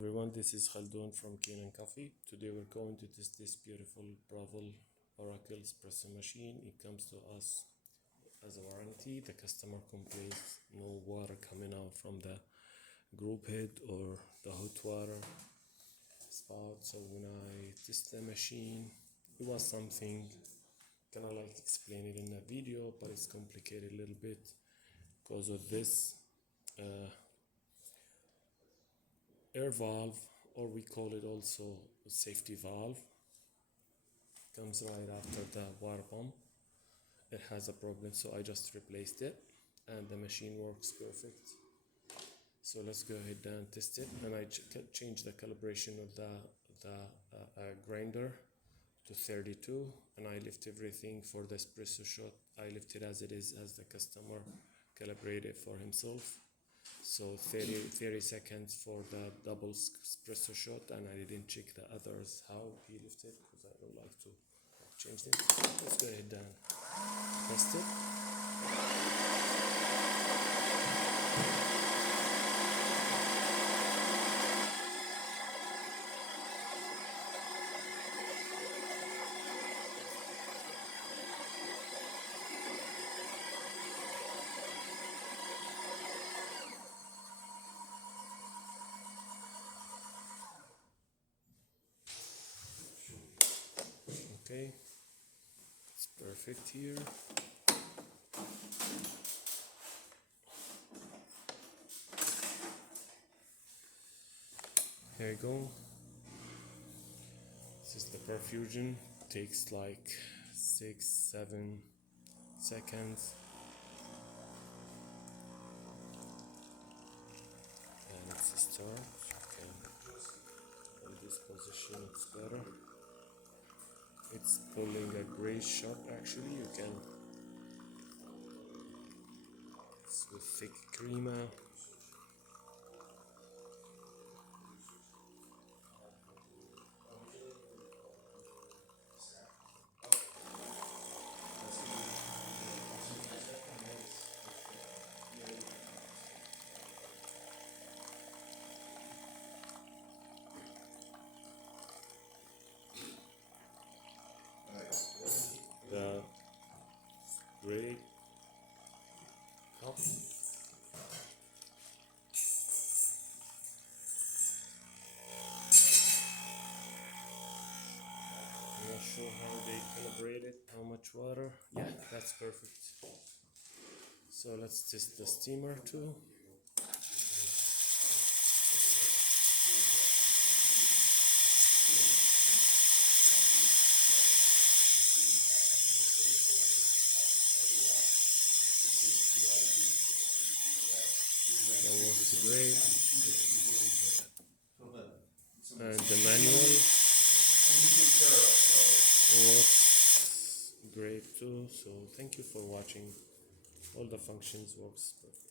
Everyone, this is Khaldun from Kanen Coffee. Today we're going to test this beautiful Briville Oracle Espresso machine. It comes to us as a warranty. The customer complains no water coming out from the group head or the hot water spout. So when I test the machine, it was something kind of like explain it in a video, but it's complicated a little bit because of this air valve, or we call it also a safety valve, comes right after the water pump. It has a problem, so I just replaced it and the machine works perfect. So let's go ahead and test it. And I changed the calibration of the grinder to 32, and I left everything for the espresso shot. I left it as it is, as the customer calibrated for himself. So 30 seconds for the double espresso shot, and I didn't check the others how he lifted because I don't like to change them. Let's go ahead and test it. Okay, it's perfect here. Here you go. This is the perfusion. Takes like 6-7 seconds. And it's a start. You can, in this position, it's better. It's pulling a gray shot actually. You can, it's with thick crema. The gray cup. I'm not sure how they calibrated, how much water. Yeah, that's perfect. So let's test the steamer too. That works great. And the manual works great too. So thank you for watching. All the functions works perfect.